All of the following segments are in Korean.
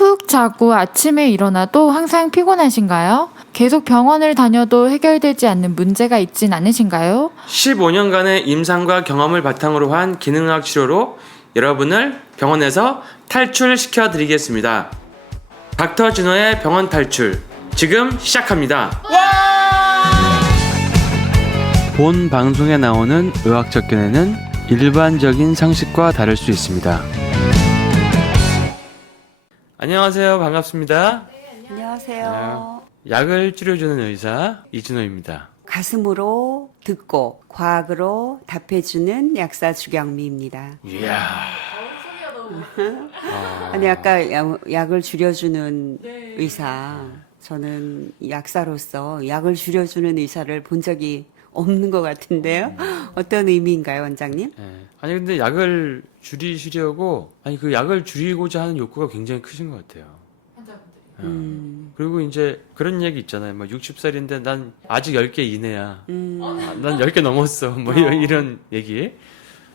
푹 자고 아침에 일어나도 항상 피곤하신가요? 계속 병원을 다녀도 해결되지 않는 문제가 있진 않으신가요? 15년간의 임상과 경험을 바탕으로 한 기능의학 치료로 여러분을 병원에서 탈출시켜 드리겠습니다. 닥터 진호의 병원 탈출 지금 시작합니다. 본 방송에 나오는 의학적 견해는 일반적인 상식과 다를 수 있습니다. 안녕하세요. 반갑습니다. 안녕하세요. 약을 치료해주는 의사 이진호입니다. 가슴으로 듣고 과학으로 답해주는 약사 주경미입니다. 이야. 아니 아까 약을 줄여주는 의사, 저는 약사로서 약을 줄여주는 의사를 본 적이 없는 것 같은데요. 어떤 의미인가요, 원장님? 네. 아니 근데 약을 줄이시려고 그 약을 줄이고자 하는 욕구가 굉장히 크신 것 같아요. 그리고 이제 그런 얘기 있잖아요. 뭐 60살인데 난 아직 10개 이내야. 난 10개 넘었어. 뭐 이런 얘기.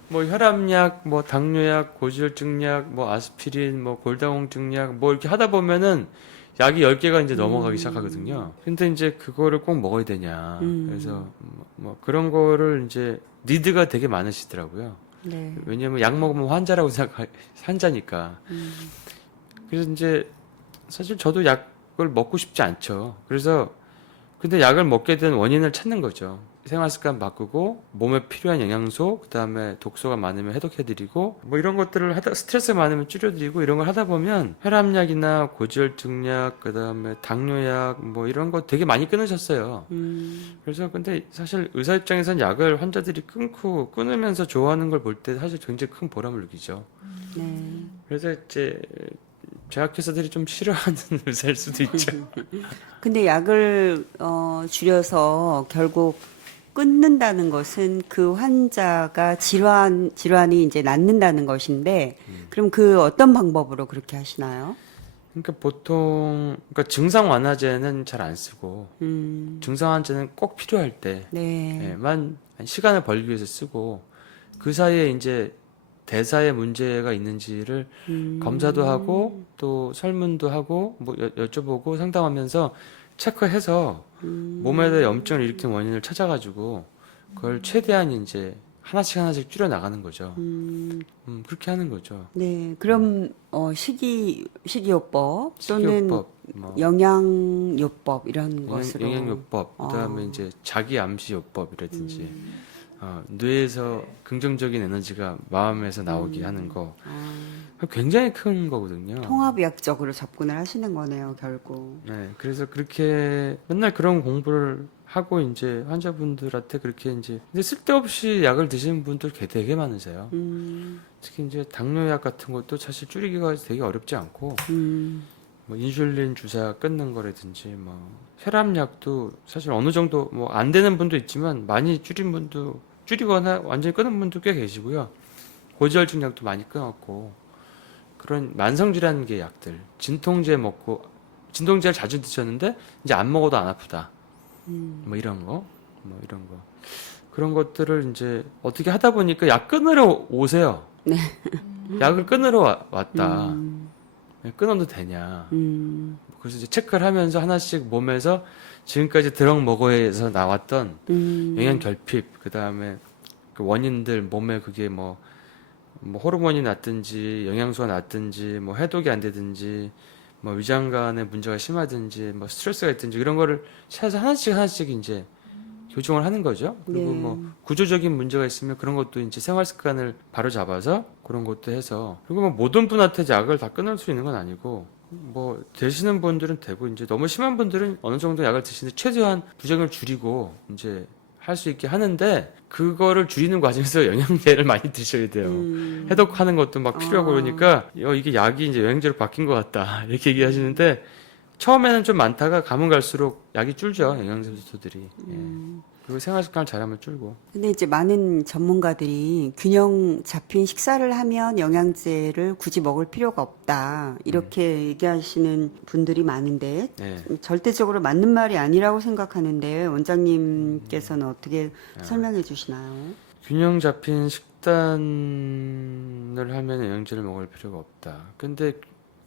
뭐 혈압약, 뭐 당뇨약, 고지혈증약, 뭐 아스피린, 뭐 골다공증약 뭐 이렇게 하다 보면은 약이 10개가 이제 넘어가기 시작하거든요. 근데 이제 그거를 꼭 먹어야 되냐. 그래서 뭐 그런 거를 이제 니드가 되게 많으시더라고요. 네. 왜냐면 약 먹으면 환자라고 환자니까. 그래서 이제 사실 저도 약을 먹고 싶지 않죠. 그래서 근데 약을 먹게 된 원인을 찾는 거죠. 생활 습관 바꾸고 몸에 필요한 영양소, 그다음에 독소가 많으면 해독해드리고 뭐 이런 것들을 하다 스트레스가 많으면 줄여드리고 이런 걸 하다 보면 혈압약이나 고지혈증약, 그다음에 당뇨약 뭐 이런 거 되게 많이 끊으셨어요. 그래서 근데 사실 의사 입장에선 약을 환자들이 끊으면서 좋아하는 걸 볼 때 사실 굉장히 큰 보람을 느끼죠. 네. 그래서 이제 제약회사들이 좀 싫어하는 의사일 수도 있죠. 근데 약을 줄여서 결국 끊는다는 것은 그 환자가 질환이 이제 낫는다는 것인데, 그럼 그 어떤 방법으로 그렇게 하시나요? 그러니까 보통 증상 완화제는 잘 안 쓰고 증상 완화제는 꼭 필요할 네. 때만 시간을 벌기 위해서 쓰고 그 사이에 이제 대사에 문제가 있는지를 검사도 하고 또 설문도 하고 뭐 여쭤보고 상담하면서 체크해서 몸에다 염증을 일으킨 원인을 찾아가지고 그걸 최대한 이제 하나씩 줄여 나가는 거죠. 그렇게 하는 거죠. 네. 그럼 식이요법 또는 식이요법, 뭐 영양요법 이런 것으로 영양요법, 그다음에 이제 자기암시요법이라든지 뇌에서 긍정적인 에너지가 마음에서 나오게 하는 거 굉장히 큰 거거든요. 통합약적으로 접근을 하시는 거네요, 결국. 네, 그래서 그렇게 맨날 그런 공부를 하고 이제 환자분들한테 그렇게 이제 근데 쓸데없이 약을 드시는 분들 되게 많으세요. 특히 이제 당뇨약 같은 것도 사실 줄이기가 되게 어렵지 않고 뭐 인슐린 주사 끊는 거라든지 뭐 혈압약도 사실 어느 정도 뭐 안 되는 분도 있지만 많이 줄인 분도 줄이거나 완전히 끊은 분도 꽤 계시고요. 고지혈증 약도 많이 끊었고 그런 만성질환계 약들 진통제 먹고 진통제를 자주 드셨는데 이제 안 먹어도 안 아프다. 뭐 이런 거 그런 것들을 이제 어떻게 하다 보니까 약 끊으러 오세요. 네. 약을 끊으러 왔다. 끊어도 되냐. 그래서 이제 체크를 하면서 하나씩 몸에서 지금까지 드럭 먹어에서 나왔던 영양 결핍, 그 다음에 그 원인들 몸에 그게 뭐 호르몬이 났든지 영양소가 났든지 뭐 해독이 안 되든지 뭐 위장관에 문제가 심하든지 뭐 스트레스가 있든지 이런 거를 찾아서 하나씩 이제 교정을 하는 거죠. 그리고 네. 뭐 구조적인 문제가 있으면 그런 것도 이제 생활 습관을 바로 잡아서 그런 것도 해서 그리고 뭐 모든 분한테 약을 다 끊을 수 있는 건 아니고 뭐 되시는 분들은 되고 이제 너무 심한 분들은 어느 정도 약을 드시는데 최대한 부작용을 줄이고 이제 할 수 있게 하는데 그거를 줄이는 과정에서 영양제를 많이 드셔야 돼요. 해독하는 것도 막 필요하고 그러니까 이게 약이 이제 영양제로 바뀐 것 같다 이렇게 얘기하시는데 처음에는 좀 많다가 가면 갈수록 약이 줄죠. 영양제들이. 예. 그리고 생활습관을 잘하면 줄고. 근데 이제 많은 전문가들이 균형 잡힌 식사를 하면 영양제를 굳이 먹을 필요가 없다. 이렇게 얘기하시는 분들이 많은데 네. 절대적으로 맞는 말이 아니라고 생각하는데 원장님께서는 어떻게 설명해 주시나요? 균형 잡힌 식단을 하면 영양제를 먹을 필요가 없다. 근데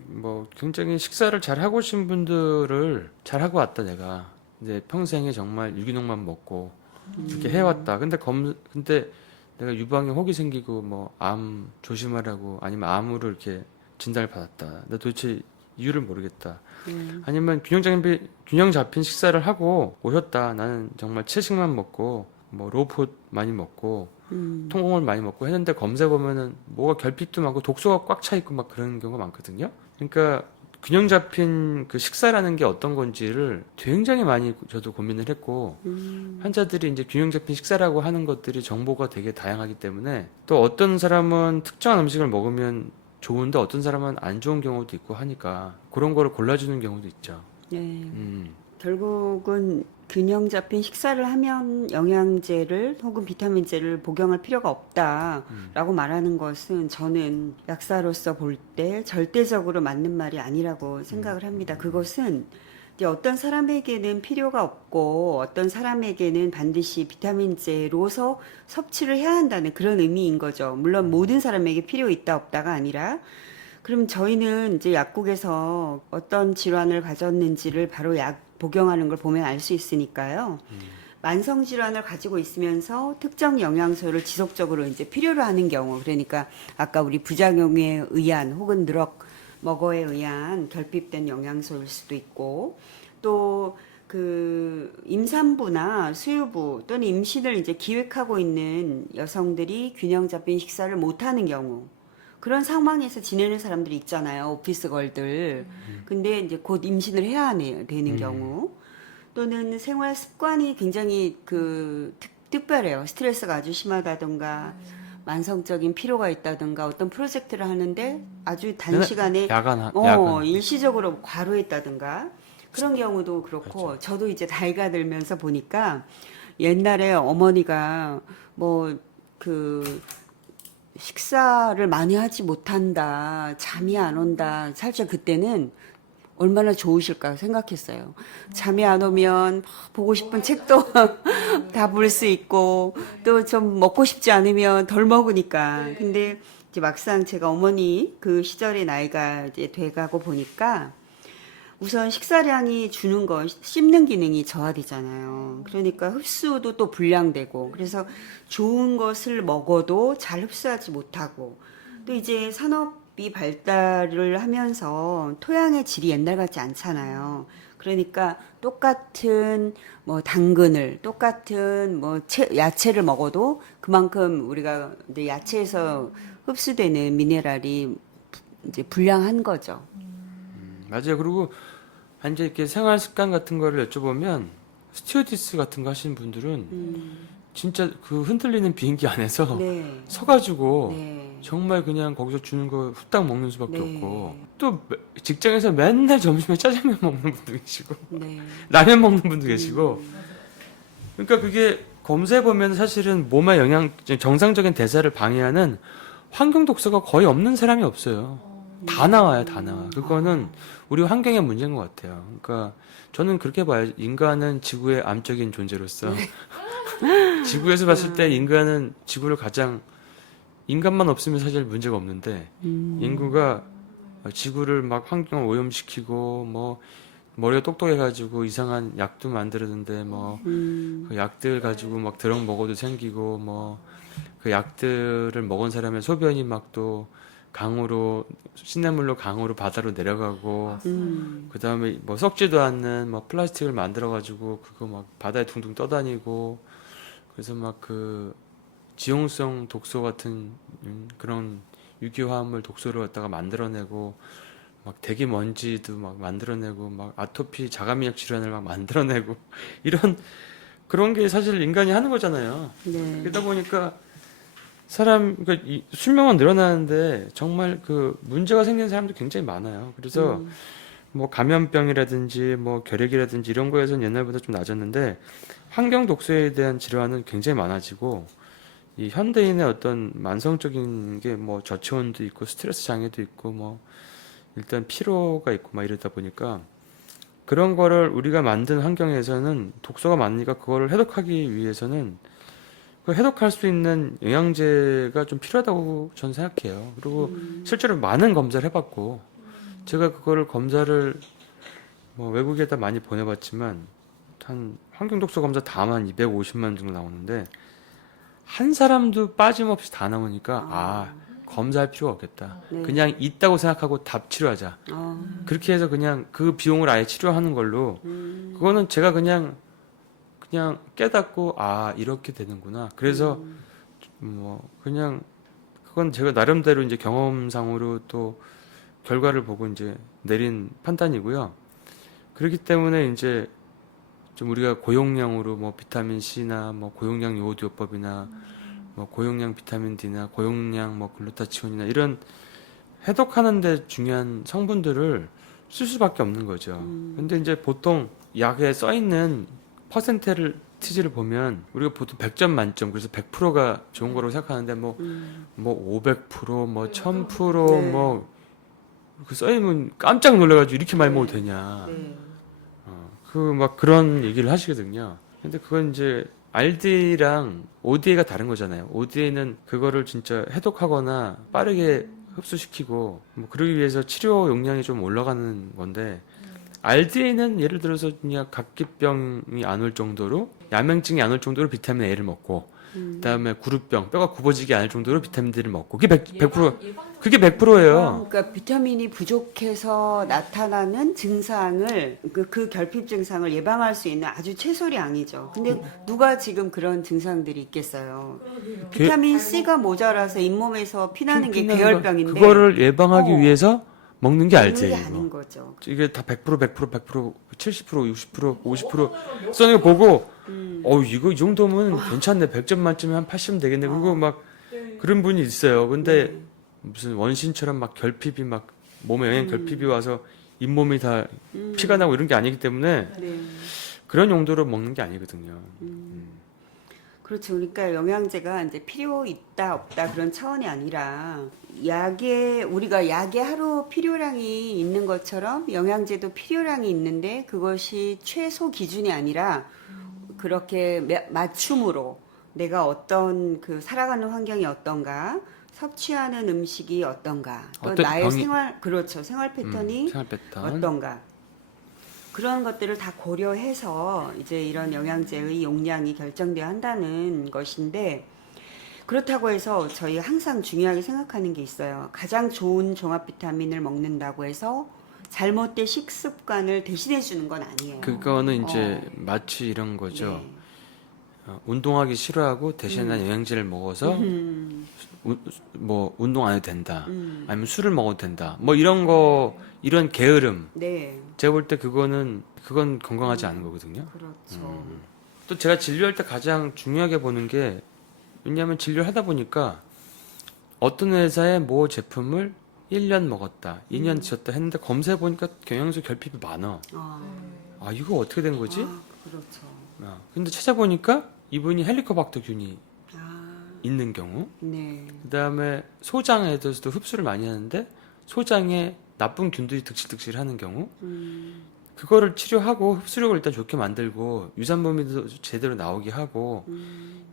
뭐 굉장히 식사를 잘 하고 오신 분들을 잘 하고 왔다 내가. 근데 평생에 정말 유기농만 먹고 이렇게 해왔다. 근데 내가 유방에 혹이 생기고 뭐 암 조심하라고 아니면 암으로 이렇게 진단을 받았다. 나 도대체 이유를 모르겠다. 아니면 균형 잡힌 식사를 하고 오셨다. 나는 정말 채식만 먹고 뭐 로우푸드 많이 먹고 통곡물 많이 먹고 했는데 검사해 보면은 뭐가 결핍도 많고 독소가 꽉 차 있고 막 그런 경우가 많거든요. 그러니까 균형 잡힌 그 식사라는 게 어떤 건지를 굉장히 많이 저도 고민을 했고 환자들이 이제 균형 잡힌 식사라고 하는 것들이 정보가 되게 다양하기 때문에 또 어떤 사람은 특정한 음식을 먹으면 좋은데 어떤 사람은 안 좋은 경우도 있고 하니까 그런 거를 골라주는 경우도 있죠. 네. 결국은 균형 잡힌 식사를 하면 영양제를 혹은 비타민제를 복용할 필요가 없다라고 말하는 것은 저는 약사로서 볼 때 절대적으로 맞는 말이 아니라고 생각을 합니다. 그것은 이제 어떤 사람에게는 필요가 없고 어떤 사람에게는 반드시 비타민제로서 섭취를 해야 한다는 그런 의미인 거죠. 물론 모든 사람에게 필요 있다 없다가 아니라 그럼 저희는 이제 약국에서 어떤 질환을 가졌는지를 바로 약 복용하는 걸 보면 알 수 있으니까요. 만성 질환을 가지고 있으면서 특정 영양소를 지속적으로 이제 필요로 하는 경우, 그러니까 아까 우리 부작용에 의한 혹은 먹어에 의한 결핍된 영양소일 수도 있고, 또 그 임산부나 수유부 또는 임신을 이제 기획하고 있는 여성들이 균형 잡힌 식사를 못하는 경우, 그런 상황에서 지내는 사람들이 있잖아요. 오피스 걸들. 근데 이제 곧 임신을 해야 되는 경우, 또는 생활 습관이 굉장히 특별해요. 스트레스가 아주 심하다던가, 만성적인 피로가 있다던가, 어떤 프로젝트를 하는데 아주 단시간에 야간. 일시적으로 과로했다던가, 그런 경우도 그렇고, 그렇죠. 저도 이제 나이가 들면서 보니까 옛날에 어머니가 식사를 많이 하지 못한다, 잠이 안 온다. 살짝 그때는 얼마나 좋으실까 생각했어요. 잠이 안 오면 보고 싶은 책도 다 볼 수 있고, 또 좀 먹고 싶지 않으면 덜 먹으니까. 근데 이제 막상 제가 어머니 그 시절의 나이가 이제 돼가고 보니까 우선 식사량이 주는 거, 씹는 기능이 저하되잖아요. 그러니까 흡수도 또 불량되고, 그래서 좋은 것을 먹어도 잘 흡수하지 못하고, 또 이제 산업이 발달을 하면서 토양의 질이 옛날 같지 않잖아요. 그러니까 똑같은 뭐 당근을, 똑같은 뭐 야채를 먹어도 그만큼 우리가 이제 야채에서 흡수되는 미네랄이 이제 불량한 거죠. 맞아요. 그리고 이제 이렇게 생활 습관 같은 거를 여쭤보면 스튜어디스 같은 거 하시는 분들은 진짜 그 흔들리는 비행기 안에서 네. 서가지고 네. 정말 그냥 거기서 주는 거 후딱 먹는 수밖에 네. 없고 또 직장에서 맨날 점심에 짜장면 먹는 분도 계시고 네. 라면 먹는 분도 계시고 그러니까 그게 검사해 보면 사실은 몸의 정상적인 대사를 방해하는 환경 독소가 거의 없는 사람이 없어요. 다 나와요, 다 나와. 그거는 우리 환경의 문제인 것 같아요. 그러니까 저는 그렇게 봐요. 인간은 지구의 암적인 존재로서 지구에서 봤을 때 인간은 지구를 인간만 없으면 사실 문제가 없는데 인구가 지구를 막 환경을 오염시키고 뭐 머리가 똑똑해가지고 이상한 약도 만들었는데 뭐 그 약들 가지고 막 드럭 먹어도 생기고 뭐 그 약들을 먹은 사람의 소변이 막 또 강으로 시냇물로 강으로 바다로 내려가고 그 다음에 뭐 썩지도 않는 뭐 플라스틱을 만들어 가지고 그거 막 바다에 둥둥 떠다니고 그래서 막 그 지용성 독소 같은 그런 유기화합물 독소를 갖다가 만들어내고 막 대기 먼지도 막 만들어내고 막 아토피 자가면역 질환을 막 만들어내고 이런 그런 게 사실 인간이 하는 거잖아요. 네. 그러다 보니까 그러니까 이 수명은 늘어나는데 정말 그 문제가 생기는 사람도 굉장히 많아요. 그래서 뭐 감염병이라든지 뭐 결핵이라든지 이런 거에서는 옛날보다 좀 낮았는데 환경 독소에 대한 질환은 굉장히 많아지고 이 현대인의 어떤 만성적인 게 뭐 저체온도 있고 스트레스 장애도 있고 뭐 일단 피로가 있고 막 이러다 보니까 그런 거를 우리가 만든 환경에서는 독소가 많으니까 그거를 해독하기 위해서는 그 해독할 수 있는 영양제가 좀 필요하다고 저는 생각해요. 그리고 실제로 많은 검사를 해봤고 제가 그거를 검사를 뭐 외국에다 많이 보내봤지만 한 환경독소 검사 다만 250만 정도 나오는데 한 사람도 빠짐없이 다 나오니까 검사할 필요가 없겠다. 네. 그냥 있다고 생각하고 답 치료하자. 그렇게 해서 그냥 그 비용을 아예 치료하는 걸로 그거는 제가 그냥 깨닫고 이렇게 되는구나. 그래서 뭐 그냥 그건 제가 나름대로 이제 경험상으로 또 결과를 보고 이제 내린 판단이고요. 그렇기 때문에 이제 좀 우리가 고용량으로 뭐 비타민 C나 뭐 고용량 요오드요법이나 뭐 고용량 비타민 D나 고용량 뭐 글루타치온이나 이런 해독하는데 중요한 성분들을 쓸 수밖에 없는 거죠. 근데 이제 보통 약에 써 있는 퍼센테이지를 보면 우리가 보통 100점 만점 그래서 100%가 좋은 거라고 생각하는데 뭐 500%, 뭐 1000%, 네. 뭐 그 써있으면 깜짝 놀라가지고 이렇게 많이 먹어도 되냐. 네. 그 막 그런 얘기를 하시거든요. 근데 그건 이제 RD랑 ODA가 다른 거잖아요. ODA는 그거를 진짜 해독하거나 빠르게 흡수시키고 뭐 그러기 위해서 치료 용량이 좀 올라가는 건데 RDA는 예를 들어서 그냥 각기병이 안 올 정도로 야맹증이 안 올 정도로 비타민 A를 먹고 그다음에 구루병 뼈가 굽어지게 않을 정도로 비타민 D를 먹고 그게 100% 그게 100%예요. 그러니까 비타민이 부족해서 나타나는 증상을 그 결핍 증상을 예방할 수 있는 아주 최소량이죠. 근데 누가 지금 그런 증상들이 있겠어요? 비타민 C가 모자라서 잇몸에서 피나는 게 계열병인데 그거를 예방하기 위해서 먹는 게 그게 RDA예요. 아닌 거죠. 이게 다 100%, 70%, 60%, 50% 써는 거 보고 이거 이 정도면 괜찮네. 100점 만점에 한 80점 되겠네. 그리고 막 그런 분이 있어요. 근데 무슨 원신처럼 막 결핍이 막 몸에 영양 결핍이 와서 잇몸이 다 피가 나고 이런 게 아니기 때문에 네. 그런 용도로 먹는 게 아니거든요. 그렇죠. 그러니까 영양제가 이제 필요 있다 없다 그런 차원이 아니라 우리가 약에 하루 필요량이 있는 것처럼 영양제도 필요량이 있는데 그것이 최소 기준이 아니라 그렇게 맞춤으로 내가 어떤 그 살아가는 환경이 어떤가 섭취하는 음식이 어떤가 또 어떤 나의 병이- 생활 패턴이 생활 패턴. 어떤가 그런 것들을 다 고려해서 이제 이런 영양제의 용량이 결정돼야 한다는 것인데 그렇다고 해서 저희 항상 중요하게 생각하는 게 있어요. 가장 좋은 종합 비타민을 먹는다고 해서 잘못된 식습관을 대신해 주는 건 아니에요. 그거는 이제 마치 이런 거죠. 네. 운동하기 싫어하고 대신에 영양제를 먹어서 뭐 운동 안 해도 된다. 아니면 술을 먹어도 된다. 뭐 이런 거 이런 게으름. 네, 제가 볼 때 그건 건강하지 않은 거거든요. 그렇죠. 또 제가 진료할 때 가장 중요하게 보는 게 왜냐하면 진료를 하다 보니까 어떤 회사의 모 제품을 1년 먹었다, 2년 드셨다 했는데 검사해 보니까 경향수 결핍이 많아. 이거 어떻게 된 거지? 그렇죠. 근데 찾아보니까 이분이 헬리코박터균이 아, 있는 경우, 네. 그다음에 소장에 대해서도 흡수를 많이 하는데 소장에 나쁜 균들이 득실득실하는 경우, 그거를 치료하고 흡수력을 일단 좋게 만들고 유산범위도 제대로 나오게 하고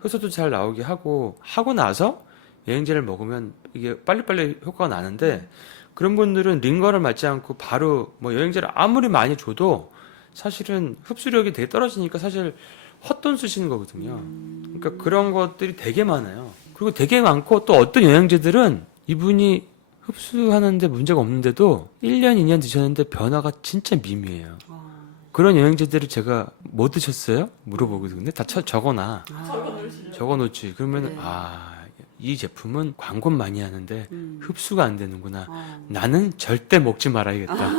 효소도 잘 나오게 하고 나서 영양제를 먹으면 이게 빨리빨리 효과가 나는데 그런 분들은 링거를 맞지 않고 바로 뭐 영양제를 아무리 많이 줘도 사실은 흡수력이 되게 떨어지니까 사실 헛돈 쓰시는 거거든요. 그러니까 그런 것들이 되게 많아요. 그리고 되게 많고 또 어떤 영양제들은 이분이 흡수하는데 문제가 없는데도 1년, 2년 드셨는데 변화가 진짜 미미해요. 그런 영양제들을 제가 뭐 드셨어요? 물어보거든요. 다 적어놔. 적어놓지. 그러면 네. 이 제품은 광고 많이 하는데 흡수가 안 되는구나. 나는 절대 먹지 말아야겠다.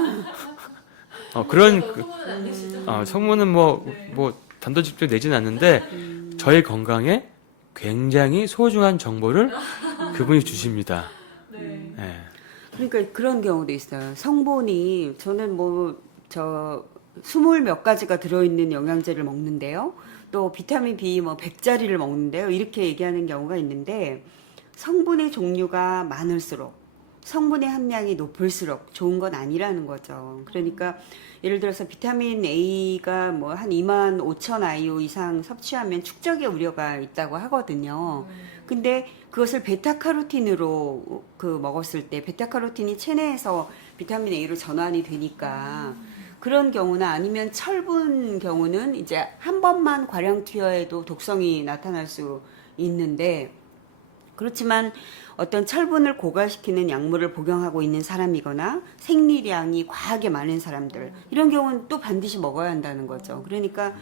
그런 성분은 뭐 단도직입적으로 내진 않는데 저의 건강에 굉장히 소중한 정보를 그분이 주십니다. 네. 그러니까 그런 경우도 있어요. 성분이 저는 저 20몇 가지가 들어있는 영양제를 먹는데요. 또 비타민 B 100짜리를 먹는데요. 이렇게 얘기하는 경우가 있는데 성분의 종류가 많을수록 성분의 함량이 높을수록 좋은 건 아니라는 거죠. 그러니까 예를 들어서 비타민 A가 한 25,000 IU 이상 섭취하면 축적의 우려가 있다고 하거든요. 근데 그것을 베타카로틴으로 먹었을 때 베타카로틴이 체내에서 비타민 A로 전환이 되니까 그런 경우나 아니면 철분 경우는 이제 한 번만 과량 투여해도 독성이 나타날 수 있는데 그렇지만 어떤 철분을 고갈시키는 약물을 복용하고 있는 사람이거나 생리량이 과하게 많은 사람들 이런 경우는 또 반드시 먹어야 한다는 거죠. 그러니까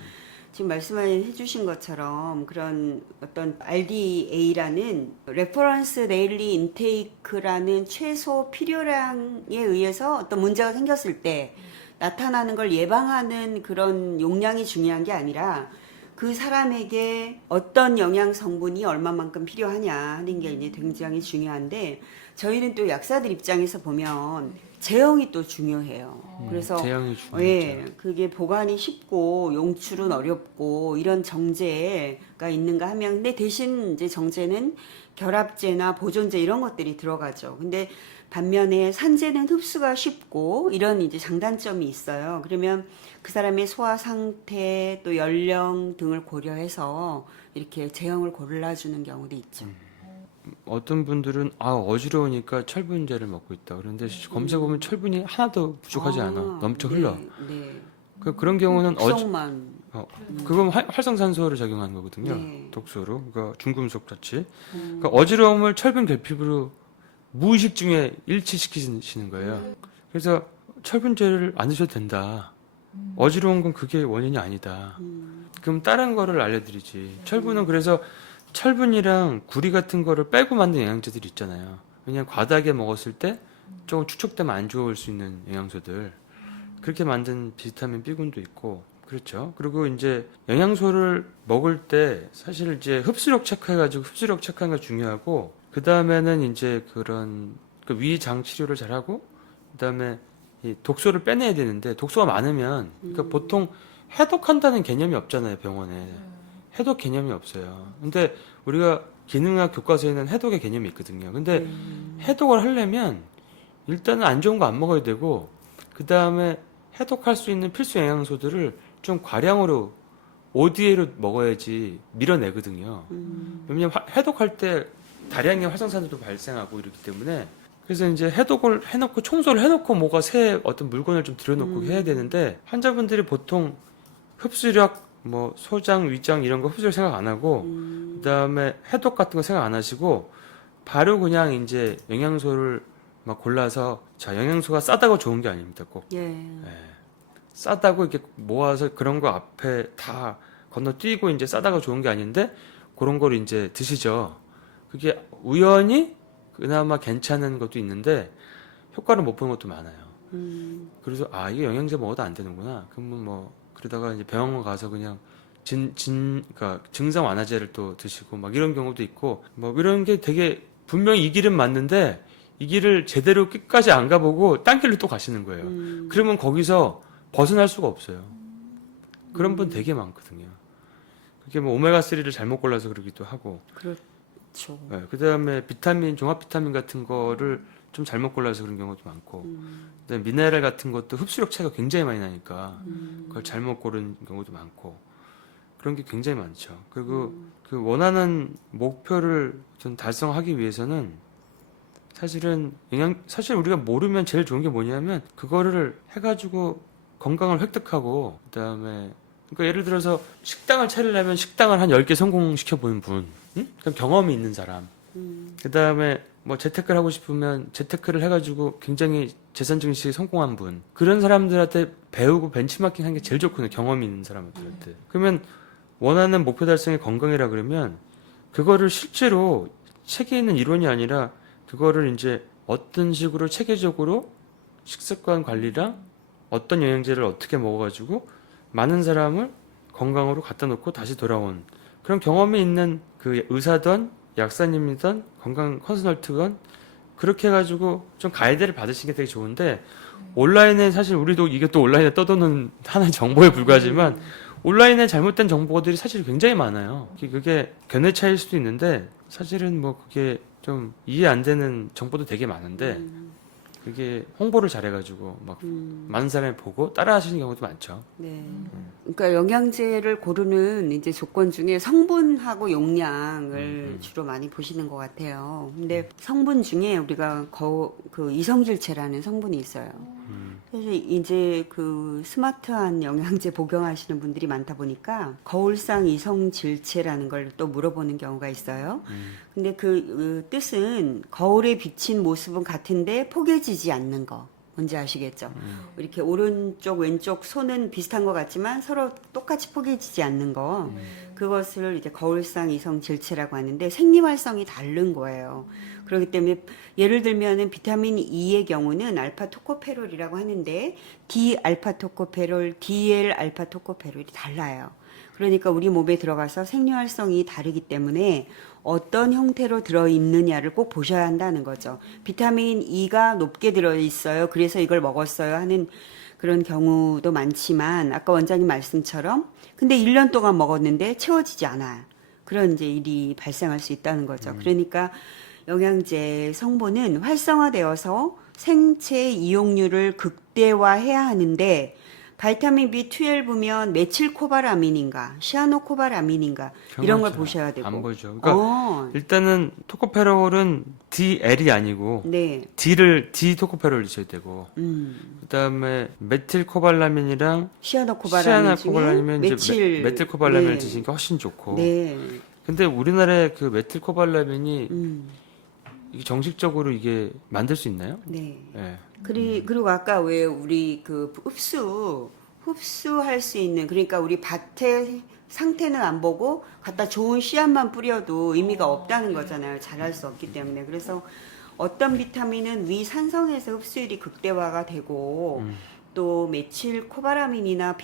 지금 말씀해 주신 것처럼 그런 어떤 RDA라는 레퍼런스 데일리 인테이크라는 최소 필요량에 의해서 어떤 문제가 생겼을 때 나타나는 걸 예방하는 그런 용량이 중요한 게 아니라 그 사람에게 어떤 영양 성분이 얼마만큼 필요하냐 하는 게 이제 굉장히 중요한데 저희는 또 약사들 입장에서 보면 제형이 또 중요해요. 그래서 제형이 중요하죠. 예, 그게 보관이 쉽고 용출은 어렵고 이런 정제가 있는가 하면 근데 대신 이제 정제는 결합제나 보존제 이런 것들이 들어가죠. 근데 반면에 산제는 흡수가 쉽고 이런 이제 장단점이 있어요. 그러면 그 사람의 소화 상태 또 연령 등을 고려해서 이렇게 제형을 골라주는 경우도 있죠. 어떤 분들은 어지러우니까 철분제를 먹고 있다. 그런데 검사 보면 철분이 하나도 부족하지 않아. 넘쳐 흘러. 네. 그런 경우는 독성만. 그건 활성산소를 작용하는 거거든요. 네. 독소로. 그러니까 중금속 자체. 그러니까 어지러움을 철분 결핍으로 무의식 중에 일치시키시는 거예요. 그래서 철분제를 안 드셔도 된다. 어지러운 건 그게 원인이 아니다. 그럼 다른 거를 알려드리지. 철분은 그래서 철분이랑 구리 같은 거를 빼고 만든 영양제들이 있잖아요. 왜냐면 과다하게 먹었을 때 조금 축적되면 안 좋을 수 있는 영양소들. 그렇게 만든 비타민 B군도 있고 그렇죠. 그리고 이제 영양소를 먹을 때 사실 이제 흡수력 체크해가지고 흡수력 체크하는 게 중요하고 그 다음에는 이제 그런 그 위장 치료를 잘하고 그 다음에 이 독소를 빼내야 되는데 독소가 많으면 그러니까 보통 해독한다는 개념이 없잖아요 병원에. 해독 개념이 없어요. 근데 우리가 기능학 교과서에는 해독의 개념이 있거든요. 근데 해독을 하려면 일단은 안 좋은 거 안 먹어야 되고 그 다음에 해독할 수 있는 필수 영양소들을 좀 과량으로 ODA로 먹어야지 밀어내거든요. 왜냐면 해독할 때 다량의 활성산소도 발생하고 이렇기 때문에 그래서 이제 해독을 해놓고 청소를 해놓고 뭐가 새 어떤 물건을 좀 들여놓고 해야 되는데 환자분들이 보통 흡수력 뭐 소장, 위장 이런 거 흡수력 생각 안 하고 그다음에 해독 같은 거 생각 안 하시고 바로 그냥 이제 영양소를 막 골라서 자 영양소가 싸다고 좋은 게 아닙니다 꼭. 예. 싸다고 이렇게 모아서 그런 거 앞에 다 건너뛰고 이제 싸다가 좋은 게 아닌데 그런 걸 이제 드시죠. 그게 우연히 그나마 괜찮은 것도 있는데 효과를 못 보는 것도 많아요. 그래서 이게 영양제 먹어도 안 되는구나. 그러면 뭐 그러다가 이제 병원 가서 그냥 그러니까 증상 완화제를 또 드시고 막 이런 경우도 있고 뭐 이런 게 되게 분명히 이 길은 맞는데 이 길을 제대로 끝까지 안 가보고 딴 길로 또 가시는 거예요. 그러면 거기서 벗어날 수가 없어요. 그런 분 되게 많거든요. 그게 뭐 오메가3를 잘못 골라서 그러기도 하고. 그렇죠. 네, 그 다음에 비타민, 종합 비타민 같은 거를 좀 잘못 골라서 그런 경우도 많고. 그다음에 미네랄 같은 것도 흡수력 차이가 굉장히 많이 나니까 그걸 잘못 고른 경우도 많고. 그런 게 굉장히 많죠. 그리고 그 원하는 목표를 좀 달성하기 위해서는 사실은 사실 우리가 모르면 제일 좋은 게 뭐냐면 그거를 해가지고 건강을 획득하고 그다음에 그러니까 예를 들어서 식당을 차리려면 식당을 한 10개 성공시켜 보는 분, 그럼 경험이 있는 사람. 그다음에 뭐 재테크를 하고 싶으면 재테크를 해가지고 굉장히 재산 증식에 성공한 분. 그런 사람들한테 배우고 벤치마킹 하는 게 제일 좋거든요. 경험이 있는 사람들한테. 그러면 원하는 목표 달성의 건강이라 그러면 그거를 실제로 책에 있는 이론이 아니라 그거를 이제 어떤 식으로 체계적으로 식습관 관리랑 어떤 영양제를 어떻게 먹어가지고 많은 사람을 건강으로 갖다 놓고 다시 돌아온 그런 경험이 있는 그 의사든 약사님이든 건강 컨설턴트건 그렇게 해가지고 좀 가이드를 받으시는 게 되게 좋은데 온라인에 사실 우리도 이게 또 온라인에 떠도는 하나의 정보에 불과하지만 온라인에 잘못된 정보들이 사실 굉장히 많아요. 그게 견해 차이일 수도 있는데 사실은 뭐 그게 좀 이해 안 되는 정보도 되게 많은데 그게 홍보를 잘해가지고 막 많은 사람이 보고 따라하시는 경우도 많죠. 네. 그러니까 영양제를 고르는 이제 조건 중에 성분하고 용량을 주로 많이 보시는 것 같아요. 근데 성분 중에 우리가 그 이성질체라는 성분이 있어요. 그래서 이제 그 스마트한 영양제 복용하시는 분들이 많다 보니까 거울상 이성질체라는 걸 또 물어보는 경우가 있어요. 근데 그 뜻은 거울에 비친 모습은 같은데 포개지지 않는 거. 뭔지 아시겠죠? 이렇게 오른쪽 왼쪽 손은 비슷한 것 같지만 서로 똑같이 포개지지 않는 거. 그것을 이제 거울상 이성 질체라고 하는데 생리활성이 다른 거예요. 그렇기 때문에 예를 들면은 비타민 E의 경우는 알파 토코페롤이라고 하는데 D 알파 토코페롤, DL 알파 토코페롤이 달라요. 그러니까 우리 몸에 들어가서 생리활성이 다르기 때문에 어떤 형태로 들어있느냐를 꼭 보셔야 한다는 거죠. 비타민 E가 높게 들어있어요. 그래서 이걸 먹었어요 하는 그런 경우도 많지만 아까 원장님 말씀처럼 근데 1년 동안 먹었는데 채워지지 않아요. 그런 이제 일이 발생할 수 있다는 거죠. 그러니까 영양제 성분은 활성화되어서 생체 이용률을 극대화해야 하는데 바이타민 B12면 메칠코발아민인가 시아노코발아민인가 이런 걸 경험치 보셔야 되고 안 보죠. 그러니까 일단은 토코페롤은 DL이 아니고 네. D 토코페롤을 있어야 되고 그다음에 메틸코발라민이랑 시아노코발아민 시아나코발라민은 이제 메틸코발라민을 네. 드시니까 훨씬 좋고. 네. 근데 우리나라에 그 메틸코발라민이 이게 정식적으로 이게 만들 수 있나요? 네. 네. 그리고 아까 왜 우리 그 흡수할 수 있는 그러니까 우리 밭의 상태는 안 보고 갖다 좋은 씨앗만 뿌려도 의미가 없다는 거잖아요. 자랄 수 없기 때문에. 그래서 어떤 비타민은 위 산성에서 흡수율이 극대화가 되고 또 메칠코바라민이나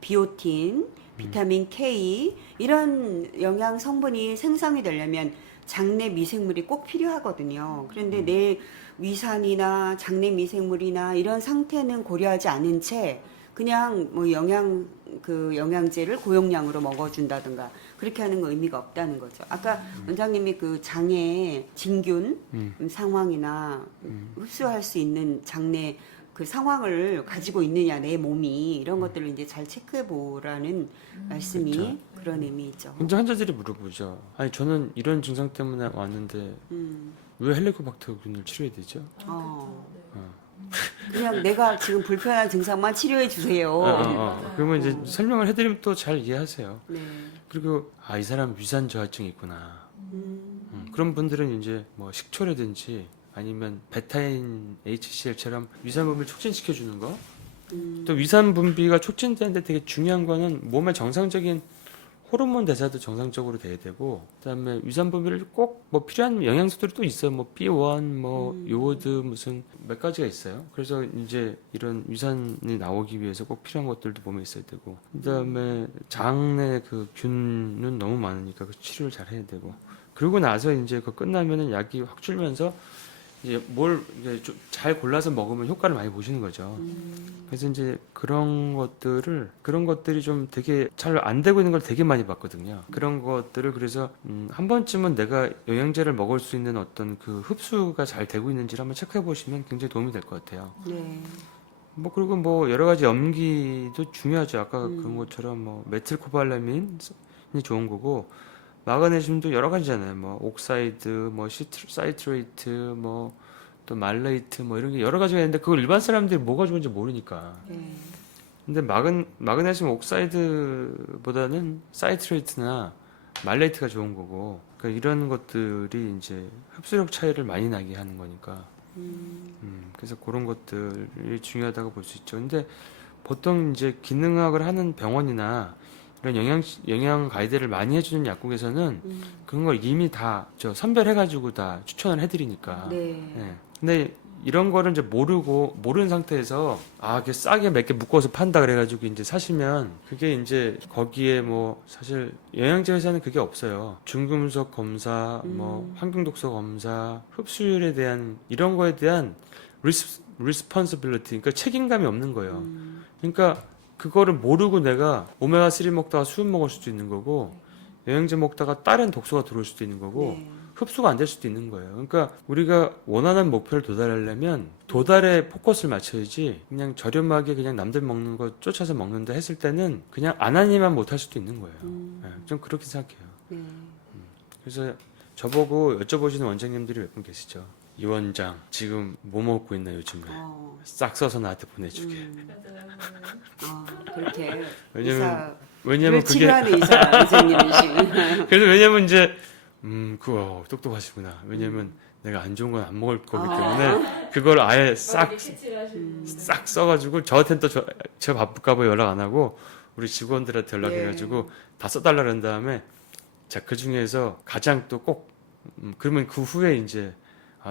비오틴, 비타민 K 이런 영양 성분이 생성이 되려면 장내 미생물이 꼭 필요하거든요. 그런데 내 위산이나 장내 미생물이나 이런 상태는 고려하지 않은 채 그냥 뭐 영양제를 고용량으로 먹어준다든가 그렇게 하는 건 의미가 없다는 거죠. 아까 원장님이 그 장애 진균 상황이나 흡수할 수 있는 장내 그 상황을 가지고 있느냐 내 몸이 이런 것들을 이제 잘 체크해 보라는 말씀이 그렇죠. 그런 의미죠. 근데 환자들이 물어보죠. 아니 저는 이런 증상 때문에 왔는데 왜 헬리코박터균을 치료해야 되죠? 그냥 내가 지금 불편한 증상만 치료해 주세요. 그러면 이제 설명을 해드리면 또 잘 이해하세요. 네. 그리고 이 사람 위산 저하증이 있구나. 그런 분들은 이제 뭐 식초라든지 아니면 베타인 HCL처럼 위산 분비를 촉진시켜 주는 거. 또 위산 분비가 촉진되는데 되게 중요한 거는 몸의 정상적인 호르몬 대사도 정상적으로 돼야 되고 그다음에 위산 분비를 꼭 뭐 필요한 영양소들이 또 있어요. 뭐 B1, 뭐 요오드 무슨 몇 가지가 있어요. 그래서 이제 이런 위산이 나오기 위해서 꼭 필요한 것들도 몸에 있어야 되고 그다음에 장내 그 균은 너무 많으니까 그 치료를 잘 해야 되고 그러고 나서 이제 그 끝나면은 약이 확 줄면서 이제 뭘 이제 좀 잘 골라서 먹으면 효과를 많이 보시는 거죠. 그래서 이제 그런 것들이 좀 되게 잘 안 되고 있는 걸 되게 많이 봤거든요. 그런 것들을 그래서 한 번쯤은 내가 영양제를 먹을 수 있는 어떤 그 흡수가 잘 되고 있는지를 한번 체크해 보시면 굉장히 도움이 될 것 같아요. 네. 뭐 그리고 뭐 여러 가지 염기도 중요하죠. 아까 그런 것처럼 뭐 메틸코발라민이 좋은 거고 마그네슘도 여러 가지잖아요. 뭐 옥사이드, 뭐 사이트레이트, 뭐 또 말레이트, 뭐 이런 게 여러 가지가 있는데 그걸 일반 사람들이 뭐가 좋은지 모르니까. 네. 근데 마그네슘 옥사이드보다는 사이트레이트나 말레이트가 좋은 거고. 그러니까 이런 것들이 이제 흡수력 차이를 많이 나게 하는 거니까. 그래서 그런 것들이 중요하다고 볼 수 있죠. 근데 보통 이제 기능학을 하는 병원이나 이런 영양 가이드를 많이 해주는 약국에서는 그런 걸 이미 다 선별해가지고 다 추천을 해드리니까. 네. 예. 근데 이런 거를 이제 모르는 상태에서 이게 싸게 몇 개 묶어서 판다 그래가지고 이제 사시면 그게 이제 거기에 뭐 사실 영양제 회사는 그게 없어요. 중금속 검사, 뭐 환경독소 검사, 흡수율에 대한 이런 거에 대한 responsibility, 그러니까 책임감이 없는 거예요. 그러니까 그거를 모르고 내가 오메가3 먹다가 수은 먹을 수도 있는 거고 영양제 먹다가 다른 독소가 들어올 수도 있는 거고 네. 흡수가 안 될 수도 있는 거예요. 그러니까 우리가 원하는 목표를 도달하려면 도달에 포커스를 맞춰야지 그냥 저렴하게 그냥 남들 먹는 거 쫓아서 먹는다 했을 때는 그냥 안 하니만 못할 수도 있는 거예요. 예, 좀 그렇게 생각해요. 네. 그래서 저보고 여쭤보시는 원장님들이 몇 분 계시죠. 이 원장 지금 뭐 먹고 있나 요즘에 싹 써서 나한테 보내주게. 그렇게 왜냐면 그게 치료하는 의사 선생님이시. 그래서 왜냐면 이제 그거 똑똑하시구나. 왜냐면 내가 안 좋은 건 안 먹을 거기 때문에 그걸 아예 싹 써가지고 저한테는 또 저 바쁠까 봐 연락 안 하고 우리 직원들한테 연락해가지고 다 써달라 그런 다음에 자, 그 중에서 가장 또 꼭 그러면 그 후에 이제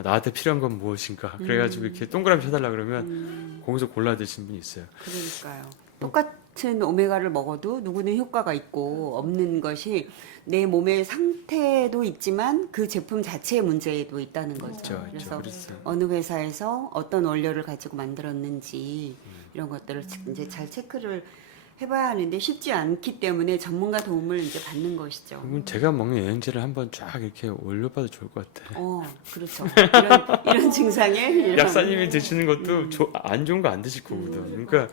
나한테 필요한 건 무엇인가 그래가지고 이렇게 동그라미 쳐달라 그러면 거기서 골라 드신 분이 있어요. 그러니까요. 똑같은 오메가를 먹어도 누구는 효과가 있고 없는 것이 내 몸의 상태도 있지만 그 제품 자체의 문제도 있다는 거죠. 그래서 어느 회사에서 어떤 원료를 가지고 만들었는지 이런 것들을 이제 잘 체크를 해봐야 하는데 쉽지 않기 때문에 전문가 도움을 이제 받는 것이죠. 그러면 제가 먹는 영양제를 한번 쫙 이렇게 올려봐도 좋을 것 같아요. 그렇죠. 이런 증상에 약사님이 드시는 것도 안 좋은 거 안 드실 거거든. 그러니까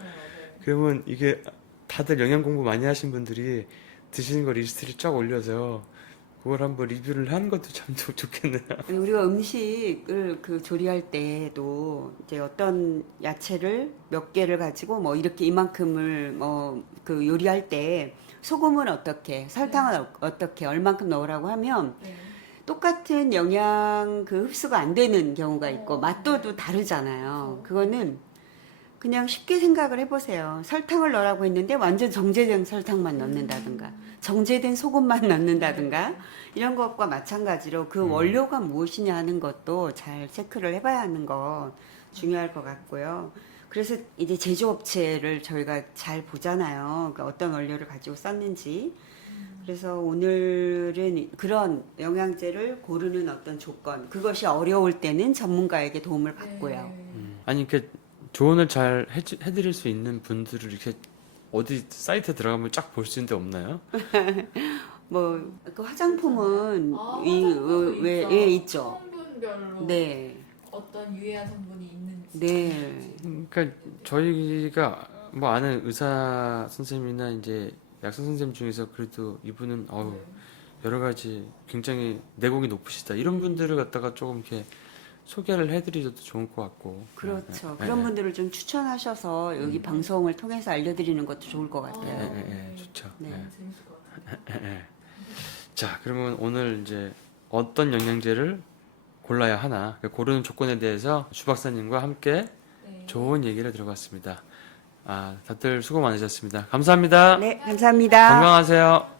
그러면 이게 다들 영양 공부 많이 하신 분들이 드시는 거 리스트를 쫙 올려서 그걸 한번 리뷰를 하는 것도 참 좋겠네요. 우리가 음식을 조리할 때도 이제 어떤 야채를 몇 개를 가지고 뭐 이렇게 이만큼을 요리할 때 소금은 어떻게, 설탕은 어떻게, 얼만큼 넣으라고 하면 똑같은 영양 흡수가 안 되는 경우가 있고 맛도 또 다르잖아요. 그거는 그냥 쉽게 생각을 해보세요. 설탕을 넣으라고 했는데 완전 정제된 설탕만 넣는다든가 정제된 소금만 넣는다든가 이런 것과 마찬가지로 그 원료가 무엇이냐 하는 것도 잘 체크를 해봐야 하는 거 중요할 것 같고요. 그래서 이제 제조업체를 저희가 잘 보잖아요. 그러니까 어떤 원료를 가지고 썼는지. 그래서 오늘은 그런 영양제를 고르는 어떤 조건, 그것이 어려울 때는 전문가에게 도움을 받고요. 아니 그 조언을 잘 해드릴 수 있는 분들을 이렇게 어디 사이트에 들어가면 쫙 볼 수 있는 데 없나요? 그 화장품은 왜 있죠? 성분별로 네. 어떤 유해한 성분이 있는지. 네. 그러니까 저희가 뭐 아는 의사 선생님이나 이제 약사 선생님 중에서 그래도 이분은 여러 가지 굉장히 내공이 높으시다 이런 분들을 갖다가 조금 이렇게 소개를 해드리셔도 좋을 것 같고. 그렇죠. 그런 분들을 좀 추천하셔서 여기 방송을 통해서 알려드리는 것도 좋을 것 같아요. 좋죠. 네. 재밌을 것 같아요. 자, 그러면 오늘 이제 어떤 영양제를 골라야 하나 고르는 조건에 대해서 주 박사님과 함께 좋은 얘기를 들어봤습니다. 다들 수고 많으셨습니다. 감사합니다. 네, 감사합니다. 건강하세요.